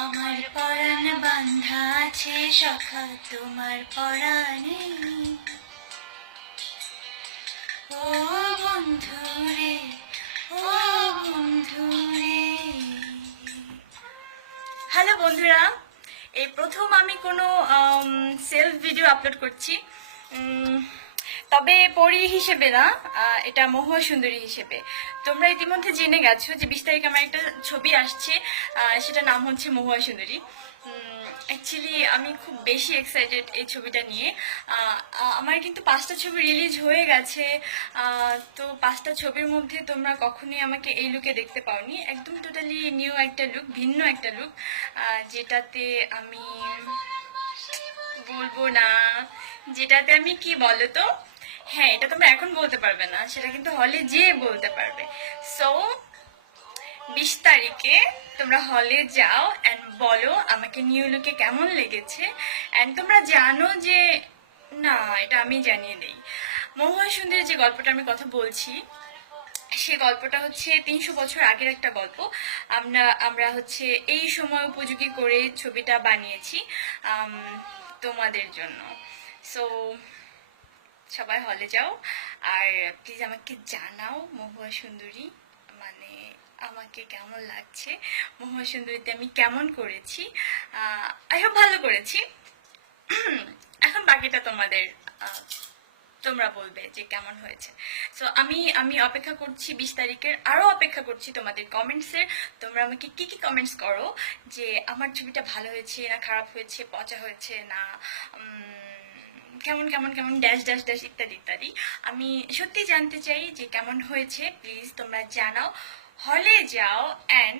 আমার পরাণ বান্ধা আছে সখা তোমার পরাণে, ও বন্ধু রে, ও বন্ধু রে। হ্যালো বন্ধুরা, এই প্রথম আমি কোনো সেলফ ভিডিও আপলোড করছি, তবে পরী হিসেবে না, এটা মহুয়া সুন্দরী হিসেবে। তোমরা ইতিমধ্যে জেনে গেছো যে 20 তারিখ আমার একটা ছবি আসছে, সেটা নাম হচ্ছে মহুয়া সুন্দরী। অ্যাকচুয়ালি আমি খুব বেশি এক্সাইটেড এই ছবিটা নিয়ে। আমার কিন্তু 5টা ছবি রিলিজ হয়ে গেছে, তো 5টা ছবির মধ্যে তোমরা কখনোই আমাকে এই লুকে দেখতে পাওনি। একদম টোটালি নিউ একটা লুক, ভিন্ন একটা লুক, যেটাতে আমি বলবো না, যেটাতে আমি কি বলো তো, হ্যাঁ এটা তোমরা এখন বলতে পারবে না, সেটা কিন্তু হলে যেয়ে বলতে পারবে। সো 20 তারিখে তোমরা হলে যাও অ্যান্ড বলো আমাকে নিউ লুকে কেমন লেগেছে। অ্যান্ড তোমরা জানো যে, না এটা আমি জানিয়ে দেই, মহুয়া সুন্দরীর যে গল্পটা আমি কথা বলছি, সে গল্পটা হচ্ছে 300 বছর আগের একটা গল্প। আমরা হচ্ছে এই সময় উপযোগী করে ছবিটা বানিয়েছি তোমাদের জন্য। সো সবাই হলে যাও, আর প্লিজ আমাকে জানাও মহুয়া সুন্দরী মানে আমাকে কেমন লাগছে, মহুয়া সুন্দরীতে আমি কেমন করেছি। আই হোপ ভালো করেছি। এখন বাকিটা তোমাদের, তোমরা বলবে যে কেমন হয়েছে। সো আমি অপেক্ষা করছি 20 তারিখের, আরও অপেক্ষা করছি তোমাদের কমেন্টসের। তোমরা আমাকে কি কি কমেন্টস করো যে আমার ছবিটা ভালো হয়েছে না খারাপ হয়েছে, পচা হয়েছে না কেমন কেমন কেমন ড্যাশ ড্যাশ ড্যাশ ইত্যাদি ইত্যাদি। আমি সত্যি জানতে চাই যে কেমন হয়েছে, প্লিজ তোমরা জানাও। হলে যাও অ্যান্ড